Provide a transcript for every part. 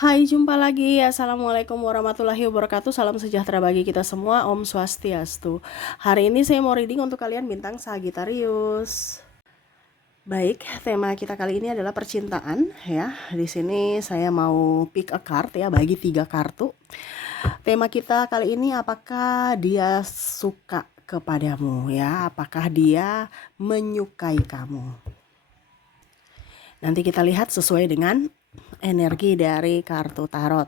Hai, jumpa lagi. Assalamualaikum warahmatullahi wabarakatuh. Salam sejahtera bagi kita semua. Om Swastiastu. Hari ini saya mau reading untuk kalian bintang Sagittarius. Baik, tema kita kali ini adalah percintaan ya. Di sini saya mau pick a card ya, bagi 3 kartu. Tema kita kali ini, apakah dia suka kepadamu ya? Apakah dia menyukai kamu? Nanti kita lihat sesuai dengan energi dari kartu tarot.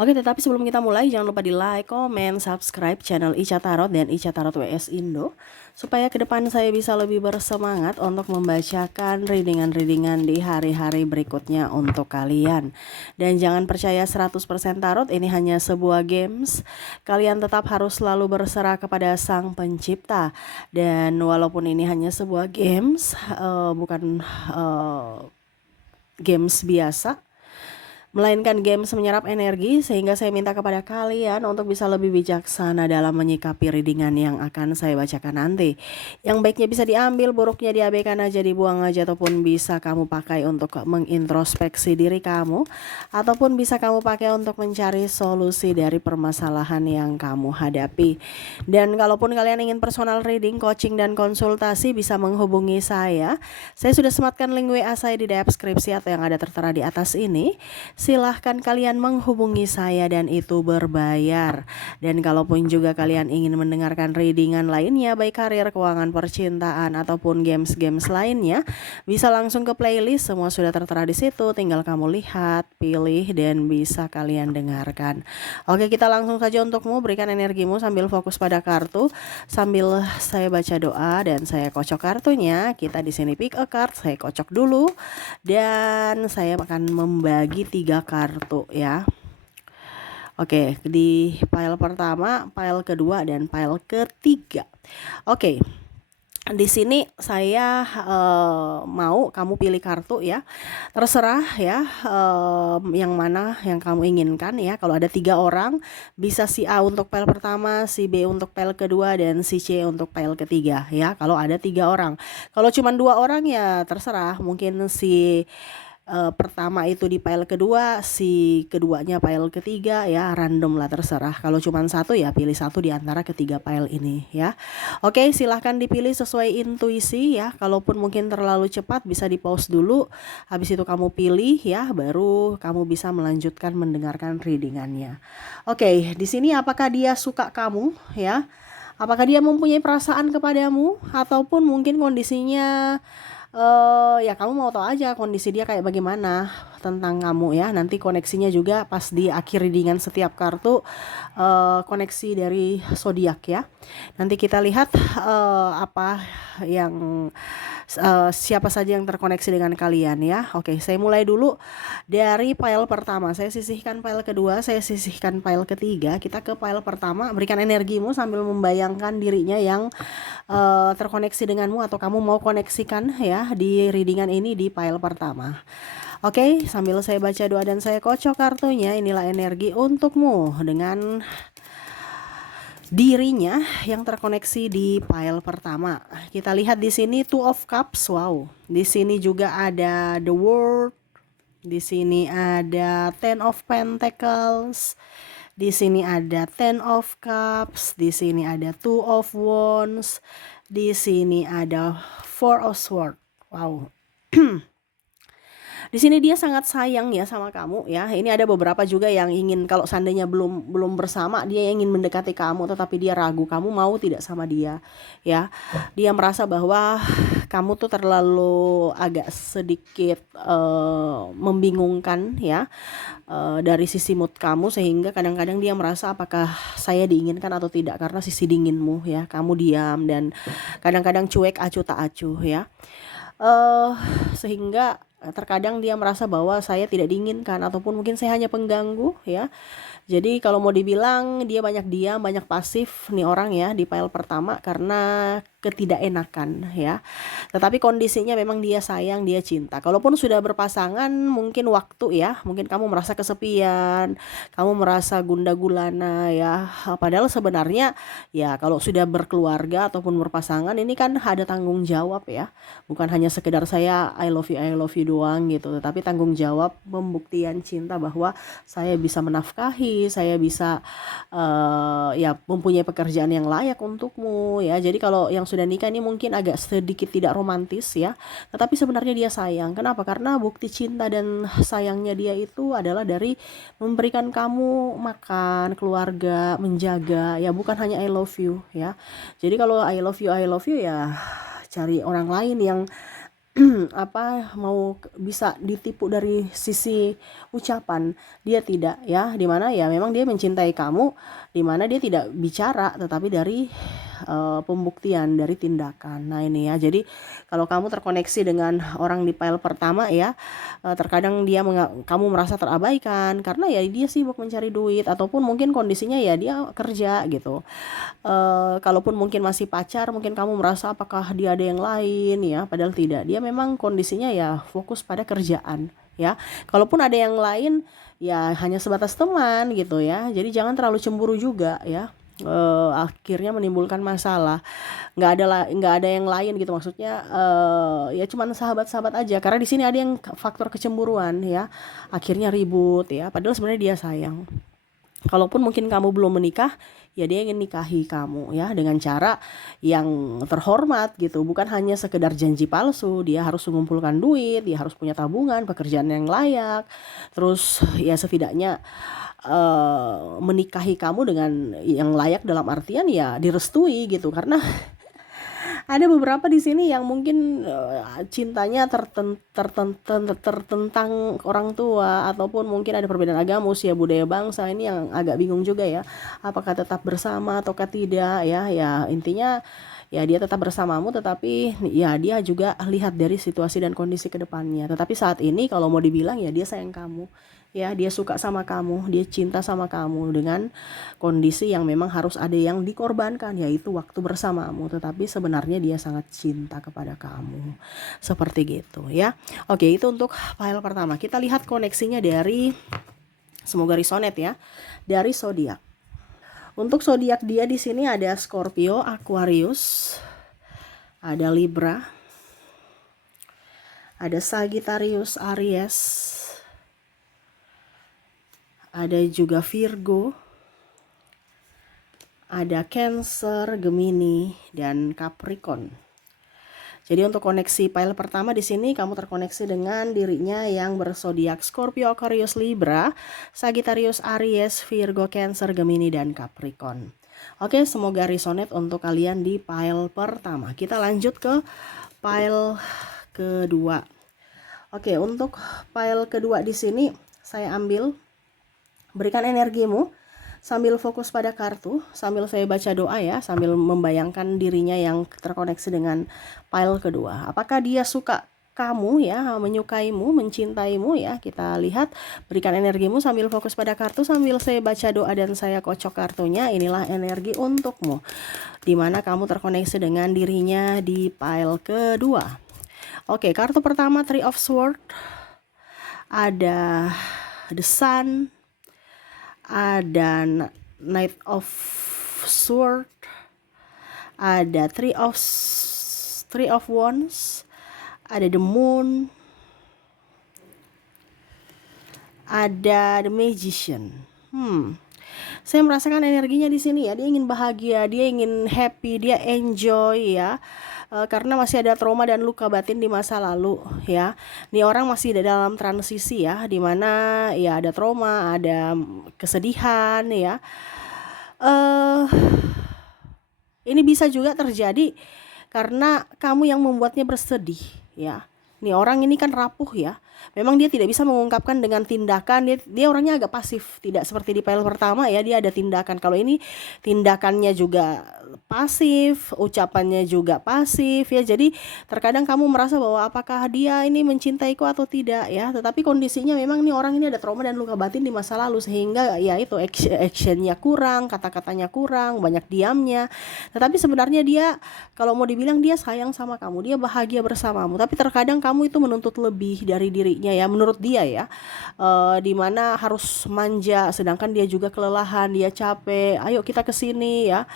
Oke, tetapi sebelum kita mulai, jangan lupa di like, comment, subscribe channel Ica Tarot dan Ica Tarot WS Indo, supaya ke depan saya bisa lebih bersemangat untuk membacakan readingan-readingan di hari-hari berikutnya untuk kalian. Dan jangan percaya 100% tarot, ini hanya sebuah games. Kalian tetap harus selalu berserah kepada Sang Pencipta. Dan walaupun ini hanya sebuah games, bukan games biasa, melainkan games menyerap energi, sehingga saya minta kepada kalian untuk bisa lebih bijaksana dalam menyikapi readingan yang akan saya bacakan nanti. Yang baiknya bisa diambil, buruknya diabaikan aja, dibuang aja, ataupun bisa kamu pakai untuk mengintrospeksi diri kamu, ataupun bisa kamu pakai untuk mencari solusi dari permasalahan yang kamu hadapi. Dan kalaupun kalian ingin personal reading, coaching, dan konsultasi, bisa menghubungi saya. Saya sudah sematkan link WA saya di deskripsi atau yang ada tertera di atas ini. Silahkan kalian menghubungi saya dan itu berbayar. Dan kalaupun juga kalian ingin mendengarkan readingan lainnya, baik karir, keuangan, percintaan, ataupun games-games lainnya, bisa langsung ke playlist, semua sudah tertera di situ. Tinggal kamu lihat, pilih, dan bisa kalian dengarkan. Oke, kita langsung saja untukmu. Berikan energimu sambil fokus pada kartu, sambil saya baca doa dan saya kocok kartunya. Kita di sini pick a card, saya kocok dulu, dan saya akan membagi 3 kartu ya. Oke, di pile pertama, pile kedua, dan pile ketiga. Oke, di sini saya mau kamu pilih kartu ya, terserah ya, yang mana yang kamu inginkan ya. Kalau ada 3 orang, bisa si A untuk pile pertama, si B untuk pile kedua, dan si C untuk pile ketiga ya. Kalau ada 3 orang, kalau cuma 2 orang ya terserah, mungkin si pertama itu di pile kedua, si keduanya pile ketiga ya, random lah, terserah. Kalau cuma satu ya pilih satu di antara ketiga pile ini ya. Oke, silahkan dipilih sesuai intuisi ya. Kalaupun mungkin terlalu cepat, bisa di pause dulu, habis itu kamu pilih ya, baru kamu bisa melanjutkan mendengarkan readingannya. Oke, di sini apakah dia suka kamu ya? Apakah dia mempunyai perasaan kepadamu, ataupun mungkin kondisinya ya kamu mau tahu aja kondisi dia kayak bagaimana tentang kamu ya. Nanti koneksinya juga pas di akhir readingan setiap kartu, koneksi dari zodiak ya. Nanti kita lihat apa yang siapa saja yang terkoneksi dengan kalian ya. Oke, saya mulai dulu dari pile pertama. Saya sisihkan pile kedua, saya sisihkan pile ketiga. Kita ke pile pertama. Berikan energimu sambil membayangkan dirinya yang terkoneksi denganmu, atau kamu mau koneksikan ya di readingan ini di pile pertama. Oke, sambil saya baca doa dan saya kocok kartunya, inilah energi untukmu dengan dirinya yang terkoneksi di pile pertama. Kita lihat di sini Two of Cups. Wow. Di sini juga ada The World. Di sini ada Ten of Pentacles. Di sini ada Ten of Cups, di sini ada Two of Wands, di sini ada Four of Swords. Wow. Di sini dia sangat sayang ya sama kamu ya. Ini ada beberapa juga yang ingin, kalau seandainya belum bersama, dia ingin mendekati kamu, tetapi dia ragu kamu mau tidak sama dia ya. Dia merasa bahwa kamu tuh terlalu agak sedikit membingungkan ya, dari sisi mood kamu, sehingga kadang-kadang dia merasa apakah saya diinginkan atau tidak, karena sisi dinginmu ya. Kamu diam dan kadang-kadang cuek, acuh tak acuh ya. Sehingga terkadang dia merasa bahwa saya tidak diinginkan, ataupun mungkin saya hanya pengganggu ya. Jadi kalau mau dibilang dia banyak diam, banyak pasif nih orang ya di pile pertama, karena ketidakenakan ya. Tetapi kondisinya memang dia sayang, dia cinta. Kalaupun sudah berpasangan mungkin waktu ya, mungkin kamu merasa kesepian, kamu merasa gundah gulana ya. Padahal sebenarnya ya kalau sudah berkeluarga ataupun berpasangan ini kan ada tanggung jawab ya. Bukan hanya sekedar saya I love you doang gitu, tetapi tanggung jawab pembuktian cinta bahwa saya bisa menafkahi, saya bisa ya mempunyai pekerjaan yang layak untukmu ya. Jadi kalau yang sudah nikah ini mungkin agak sedikit tidak romantis ya, tetapi sebenarnya dia sayang. Kenapa? Karena bukti cinta dan sayangnya dia itu adalah dari memberikan kamu makan, keluarga, menjaga ya, bukan hanya I love you ya. Jadi kalau I love you ya cari orang lain yang mau bisa ditipu dari sisi ucapan, dia tidak ya, dimana ya memang dia mencintai kamu, dimana dia tidak bicara tetapi dari pembuktian dari tindakan. Nah ini ya, jadi kalau kamu terkoneksi dengan orang di pile pertama ya, terkadang kamu merasa terabaikan karena ya dia sibuk mencari duit, ataupun mungkin kondisinya ya dia kerja gitu. Kalaupun mungkin masih pacar, mungkin kamu merasa apakah dia ada yang lain ya, padahal tidak, dia memang kondisinya ya fokus pada kerjaan ya. Kalaupun ada yang lain ya hanya sebatas teman gitu ya, jadi jangan terlalu cemburu juga ya. Akhirnya menimbulkan masalah, nggak ada yang lain gitu, maksudnya ya cuman sahabat-sahabat aja, karena di sini ada yang faktor kecemburuan ya, akhirnya ribut ya, padahal sebenarnya dia sayang. Kalaupun mungkin kamu belum menikah, ya dia ingin nikahi kamu ya dengan cara yang terhormat gitu, bukan hanya sekedar janji palsu. Dia harus mengumpulkan duit, dia harus punya tabungan, pekerjaan yang layak, terus ya setidaknya menikahi kamu dengan yang layak dalam artian ya direstui gitu. Karena ada beberapa di sini yang mungkin cintanya tertentang orang tua, ataupun mungkin ada perbedaan agama, usia, budaya, bangsa. Ini yang agak bingung juga ya, apakah tetap bersama ataukah tidak ya. Ya intinya ya dia tetap bersamamu, tetapi ya dia juga lihat dari situasi dan kondisi kedepannya. Tetapi saat ini kalau mau dibilang ya dia sayang kamu ya, dia suka sama kamu, dia cinta sama kamu, dengan kondisi yang memang harus ada yang dikorbankan, yaitu waktu bersamamu. Tetapi sebenarnya dia sangat cinta kepada kamu, seperti gitu ya. Oke, itu untuk file pertama. Kita lihat koneksinya dari, semoga resonate ya, dari zodiak. Untuk zodiak dia di sini ada Scorpio, Aquarius, ada Libra, ada Sagittarius, Aries, ada juga Virgo, ada Cancer, Gemini, dan Capricorn. Jadi untuk koneksi pile pertama di sini kamu terkoneksi dengan dirinya yang berzodiak Scorpio, Aquarius, Libra, Sagittarius, Aries, Virgo, Cancer, Gemini, dan Capricorn. Oke, semoga resonate untuk kalian di pile pertama. Kita lanjut ke pile kedua. Oke, untuk pile kedua di sini saya ambil, berikan energimu sambil fokus pada kartu, sambil saya baca doa ya, sambil membayangkan dirinya yang terkoneksi dengan pile kedua. Apakah dia suka kamu ya, menyukaimu, mencintaimu ya. Kita lihat, berikan energimu sambil fokus pada kartu, sambil saya baca doa dan saya kocok kartunya. Inilah energi untukmu, dimana kamu terkoneksi dengan dirinya di pile kedua. Oke, kartu pertama Three of Swords, ada The Sun, ada Knight of Sword, ada Three of Wands, ada The Moon, ada The Magician. Saya merasakan energinya di sini ya. Dia ingin bahagia, dia ingin happy, dia enjoy ya. Karena masih ada trauma dan luka batin di masa lalu ya. Ini orang masih dalam transisi ya, dimana ya ada trauma, ada kesedihan ya. Ini bisa juga terjadi karena kamu yang membuatnya bersedih ya. nih orang ini kan rapuh ya. Memang dia tidak bisa mengungkapkan dengan tindakan, dia orangnya agak pasif, tidak seperti di file pertama ya, dia ada tindakan. Kalau ini tindakannya juga pasif, ucapannya juga pasif ya. Jadi terkadang kamu merasa bahwa apakah dia ini mencintaiku atau tidak ya. Tetapi kondisinya memang nih orang ini ada trauma dan luka batin di masa lalu, sehingga ya itu actionnya kurang, kata-katanya kurang, banyak diamnya. Tetapi sebenarnya dia, kalau mau dibilang, dia sayang sama kamu, dia bahagia bersamamu. Tapi terkadang kamu itu menuntut lebih dari dirinya ya, menurut dia ya. Dimana harus manja, sedangkan dia juga kelelahan, dia capek. Ayo kita ke sini ya,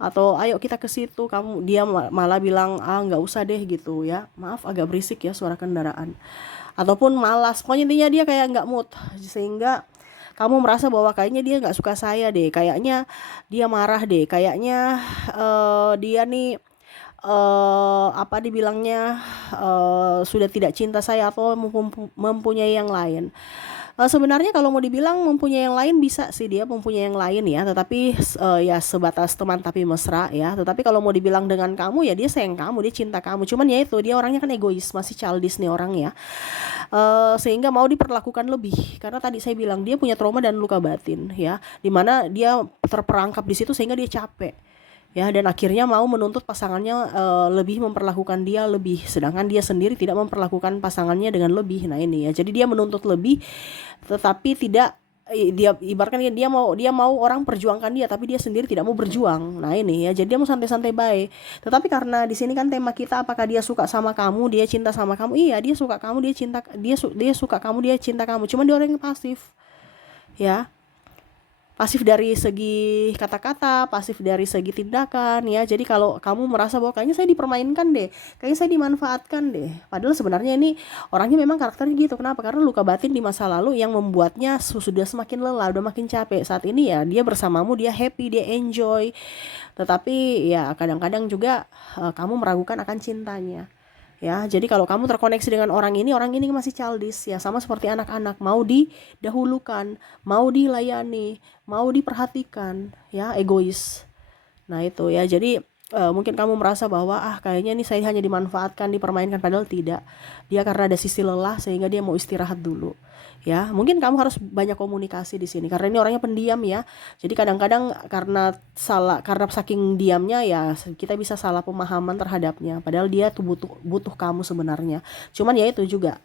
atau ayo kita ke situ. Dia malah bilang nggak usah deh gitu ya. Maaf agak berisik ya suara kendaraan. Ataupun malas. Pokoknya intinya dia kayak nggak mood, sehingga kamu merasa bahwa kayaknya dia nggak suka saya deh, kayaknya dia marah deh, kayaknya dia nih apa dibilangnya, sudah tidak cinta saya atau mempunyai yang lain. Sebenarnya kalau mau dibilang mempunyai yang lain, bisa sih dia mempunyai yang lain ya, tetapi ya sebatas teman tapi mesra ya. Tetapi kalau mau dibilang dengan kamu, ya dia sayang kamu, dia cinta kamu. Cuman ya itu, dia orangnya kan egois, masih childish nih orang ya. Sehingga mau diperlakukan lebih, karena tadi saya bilang dia punya trauma dan luka batin ya, dimana dia terperangkap di situ sehingga dia capek ya, dan akhirnya mau menuntut pasangannya lebih, memperlakukan dia lebih, sedangkan dia sendiri tidak memperlakukan pasangannya dengan lebih. Nah ini ya, jadi dia menuntut lebih tetapi tidak, dia ibaratkan dia mau orang perjuangkan dia, tapi dia sendiri tidak mau berjuang. Nah ini ya, jadi dia mau santai-santai baik. Tetapi karena di sini kan tema kita, apakah dia suka sama kamu, dia cinta sama kamu. Iya, dia suka kamu, dia suka kamu, dia cinta kamu. Cuman dia orang yang pasif ya, pasif dari segi kata-kata, pasif dari segi tindakan ya. Jadi kalau kamu merasa bahwa kayaknya saya dipermainkan deh, kayaknya saya dimanfaatkan deh, padahal sebenarnya ini orangnya memang karakternya gitu. Kenapa? Karena luka batin di masa lalu yang membuatnya sudah semakin lelah, udah makin capek. Saat ini ya dia bersamamu, dia happy, dia enjoy. Tetapi ya kadang-kadang juga kamu meragukan akan cintanya. Ya, jadi kalau kamu terkoneksi dengan orang ini masih childish ya, sama seperti anak-anak, mau didahulukan, mau dilayani, mau diperhatikan, ya egois. Nah itu ya, jadi mungkin kamu merasa bahwa kayaknya ini saya hanya dimanfaatkan, dipermainkan, padahal tidak. Dia karena ada sisi lelah sehingga dia mau istirahat dulu. Ya, mungkin kamu harus banyak komunikasi di sini karena ini orangnya pendiam ya. Jadi kadang-kadang karena saking diamnya ya, kita bisa salah pemahaman terhadapnya. Padahal dia tuh butuh kamu sebenarnya. Cuman ya itu juga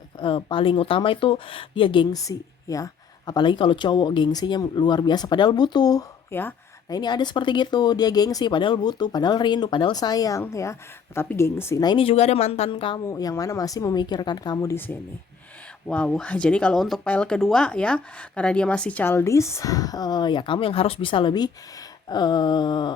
paling utama itu dia gengsi ya. Apalagi kalau cowok, gengsinya luar biasa padahal butuh ya. Nah ini ada seperti gitu, dia gengsi padahal butuh, padahal rindu, padahal sayang ya, tetapi gengsi. Nah ini juga ada mantan kamu yang mana masih memikirkan kamu di sini. Wow, jadi kalau untuk file kedua ya, karena dia masih childish, ya kamu yang harus bisa lebih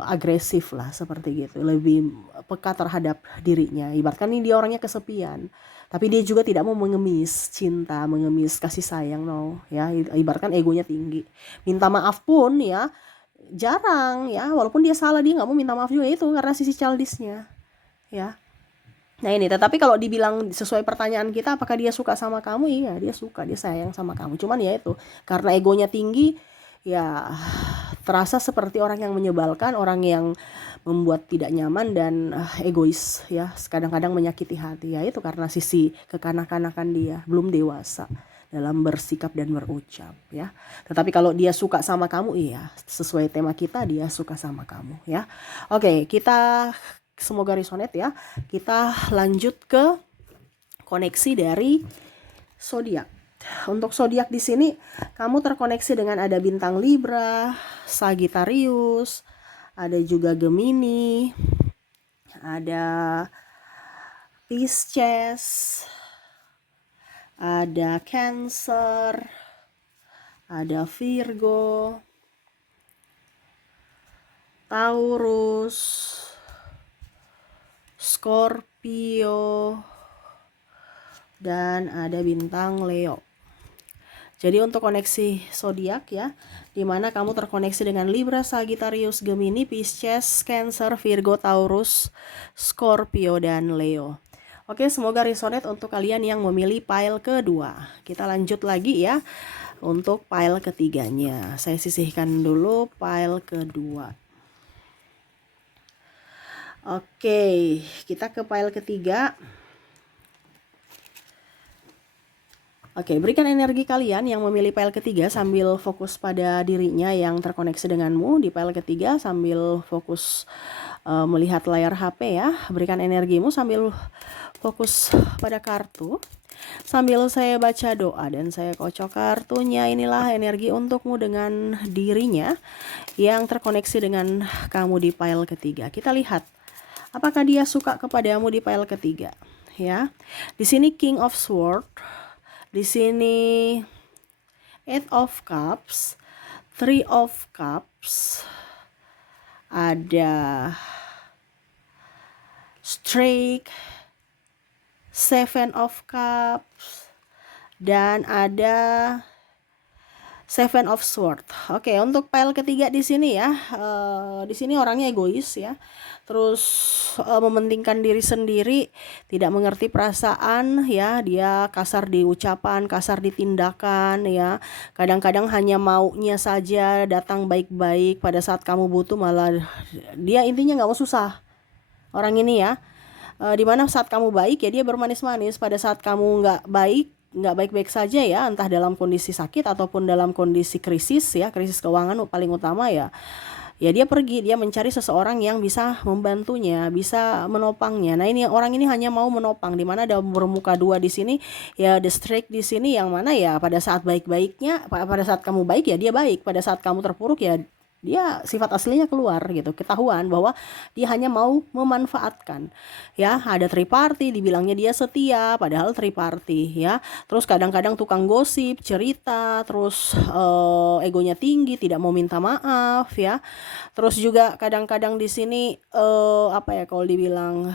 agresif lah, seperti gitu, lebih peka terhadap dirinya. Ibaratkan ini dia orangnya kesepian, tapi dia juga tidak mau mengemis cinta, mengemis kasih sayang, no ya. Ibaratkan egonya tinggi, minta maaf pun ya jarang ya, walaupun dia salah dia nggak mau minta maaf juga, itu karena sisi childishnya ya. Nah ini, tetapi kalau dibilang sesuai pertanyaan kita, apakah dia suka sama kamu? Iya, dia suka, dia sayang sama kamu. Cuman ya itu, karena egonya tinggi, ya terasa seperti orang yang menyebalkan, orang yang membuat tidak nyaman dan egois ya, kadang-kadang menyakiti hati. Ya itu karena sisi kekanak-kanakan dia, belum dewasa dalam bersikap dan berucap ya. Tetapi kalau dia suka sama kamu, iya, sesuai tema kita, dia suka sama kamu ya. Oke, kita semoga resonate ya. Kita lanjut ke koneksi dari zodiak. Untuk zodiak di sini kamu terkoneksi dengan ada bintang Libra, Sagittarius, ada juga Gemini, ada Pisces, ada Cancer, ada Virgo, Taurus, Scorpio, dan ada bintang Leo. Jadi untuk koneksi zodiak ya, dimana kamu terkoneksi dengan Libra, Sagittarius, Gemini, Pisces, Cancer, Virgo, Taurus, Scorpio, dan Leo. Oke, semoga resonate untuk kalian yang memilih pile kedua. Kita lanjut lagi ya untuk pile ketiganya. Saya sisihkan dulu pile kedua. Oke, kita ke file ketiga. Oke, berikan energi kalian yang memilih pile ketiga sambil fokus pada dirinya yang terkoneksi denganmu di pile ketiga sambil fokus melihat layar HP ya. Berikan energimu sambil fokus pada kartu. Sambil saya baca doa dan saya kocok kartunya, inilah energi untukmu dengan dirinya yang terkoneksi dengan kamu di pile ketiga. Kita lihat apakah dia suka kepadamu di pile ketiga ya. Di sini King of Sword, di sini Eight of Cups, Three of Cups, ada Strike, Seven of Cups, dan ada Seven of Sword. Oke, untuk pile ketiga di sini ya, di sini orangnya egois ya, terus mementingkan diri sendiri, tidak mengerti perasaan ya, dia kasar di ucapan, kasar di tindakan ya, kadang-kadang hanya maunya saja datang baik-baik, pada saat kamu butuh malah dia intinya nggak mau susah. Orang ini ya, dimana saat kamu baik ya dia bermanis-manis, pada saat kamu nggak baik-baik saja ya, entah dalam kondisi sakit ataupun dalam kondisi krisis ya, krisis keuangan paling utama ya, dia pergi, dia mencari seseorang yang bisa membantunya, bisa menopangnya. Nah ini orang ini hanya mau menopang, dimana ada bermuka dua di sini ya, the strike di sini, yang mana ya pada saat baik-baiknya, pada saat kamu baik ya dia baik, pada saat kamu terpuruk ya dia sifat aslinya keluar gitu, ketahuan bahwa dia hanya mau memanfaatkan ya. Ada triparty, dibilangnya dia setia padahal triparty ya. Terus kadang-kadang tukang gosip, cerita, terus egonya tinggi, tidak mau minta maaf ya. Terus juga kadang-kadang di sini apa ya kalau dibilang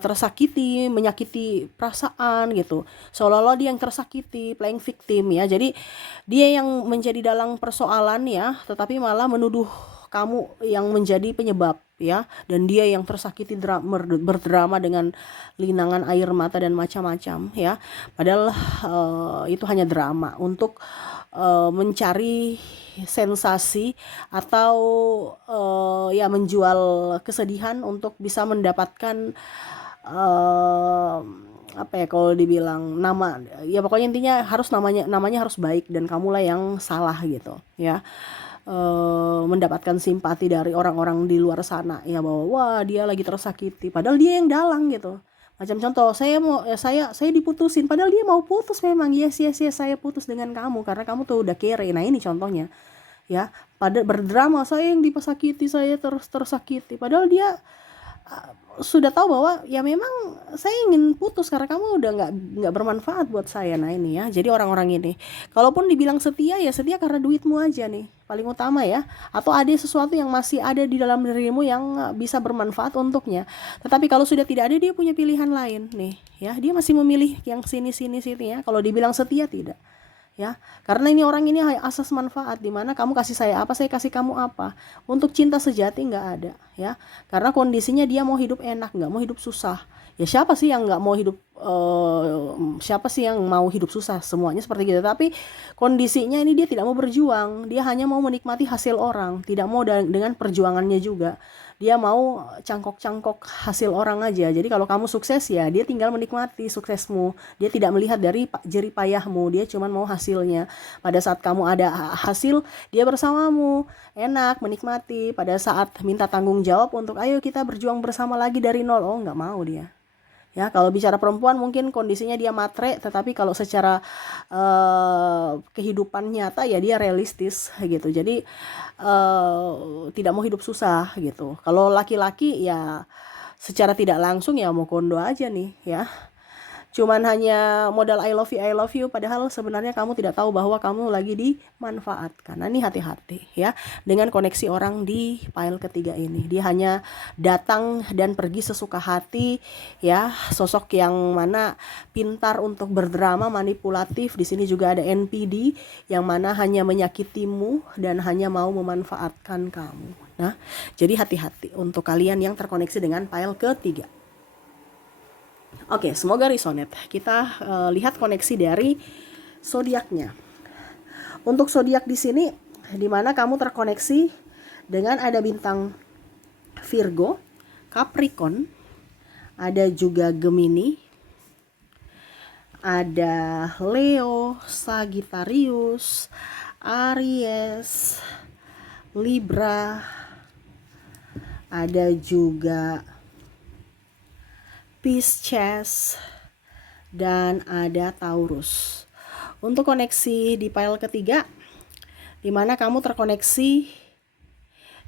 tersakiti, menyakiti perasaan gitu, seolah-olah dia yang tersakiti, playing victim ya. Jadi dia yang menjadi dalang persoalan ya, tetapi malah menuduh kamu yang menjadi penyebab ya, dan dia yang tersakiti, berdrama dengan linangan air mata dan macam-macam ya. Padahal itu hanya drama untuk mencari sensasi atau ya menjual kesedihan untuk bisa mendapatkan apa ya kalau dibilang nama ya, pokoknya intinya harus namanya harus baik dan kamulah yang salah gitu ya. Mendapatkan simpati dari orang-orang di luar sana ya, bahwa wah dia lagi tersakiti padahal dia yang dalang gitu. Macam contoh, saya diputusin padahal dia mau putus, memang yes saya putus dengan kamu karena kamu tuh udah kere. Nah ini contohnya ya, pada berdrama saya yang dipesakiti, saya tersakiti padahal dia sudah tahu bahwa ya memang saya ingin putus karena kamu udah nggak bermanfaat buat saya. Nah ini ya, jadi orang-orang ini kalaupun dibilang setia ya setia karena duitmu aja nih paling utama ya, atau ada sesuatu yang masih ada di dalam dirimu yang bisa bermanfaat untuknya. Tetapi kalau sudah tidak ada, dia punya pilihan lain nih ya, dia masih memilih yang sini ya. Kalau dibilang setia tidak ya, karena ini orang ini asas manfaat, dimana kamu kasih saya apa, saya kasih kamu apa. Untuk cinta sejati nggak ada ya, karena kondisinya dia mau hidup enak, nggak mau hidup susah ya. Siapa sih yang nggak mau hidup siapa sih yang mau hidup susah, semuanya seperti gitu. Tapi kondisinya ini dia tidak mau berjuang, dia hanya mau menikmati hasil orang, tidak mau dengan perjuangannya juga. Dia mau cangkok-cangkok hasil orang aja. Jadi kalau kamu sukses ya dia tinggal menikmati suksesmu, dia tidak melihat dari jerih payahmu, dia cuma mau hasilnya. Pada saat kamu ada hasil, dia bersamamu, enak, menikmati. Pada saat minta tanggung jawab untuk ayo kita berjuang bersama lagi dari nol, oh nggak mau dia ya. Kalau bicara perempuan mungkin kondisinya dia matre, tetapi kalau secara kehidupan nyata ya dia realistis gitu. Jadi tidak mau hidup susah gitu. Kalau laki-laki ya secara tidak langsung ya mau kondo aja nih ya, cuman hanya modal I love you padahal sebenarnya kamu tidak tahu bahwa kamu lagi dimanfaatkan. Nah ini hati-hati ya dengan koneksi orang di pile ketiga ini. Dia hanya datang dan pergi sesuka hati ya, sosok yang mana pintar untuk berdrama, manipulatif. Di sini juga ada NPD yang mana hanya menyakitimu dan hanya mau memanfaatkan kamu. Nah jadi hati-hati untuk kalian yang terkoneksi dengan pile ketiga. Oke, semoga resonate. Kita lihat koneksi dari zodiaknya. Untuk zodiak di sini, di mana kamu terkoneksi dengan ada bintang Virgo, Capricorn, ada juga Gemini, ada Leo, Sagittarius, Aries, Libra, ada juga Pisces, dan ada Taurus. Untuk koneksi di pile ketiga, di mana kamu terkoneksi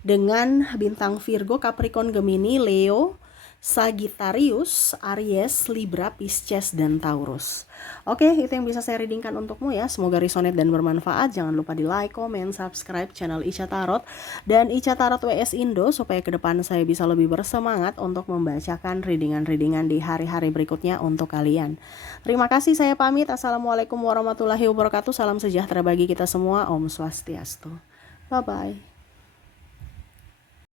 dengan bintang Virgo, Capricorn, Gemini, Leo, Sagittarius, Aries, Libra, Pisces, dan Taurus. Oke, itu yang bisa saya readingkan untukmu ya. Semoga resonate dan bermanfaat. Jangan lupa di like, comment, subscribe channel Ica Tarot dan Ica Tarot WS Indo supaya ke depan saya bisa lebih bersemangat untuk membacakan readingan-readingan di hari-hari berikutnya untuk kalian. Terima kasih, saya pamit. Assalamualaikum warahmatullahi wabarakatuh. Salam sejahtera bagi kita semua. Om Swastiastu. Bye-bye.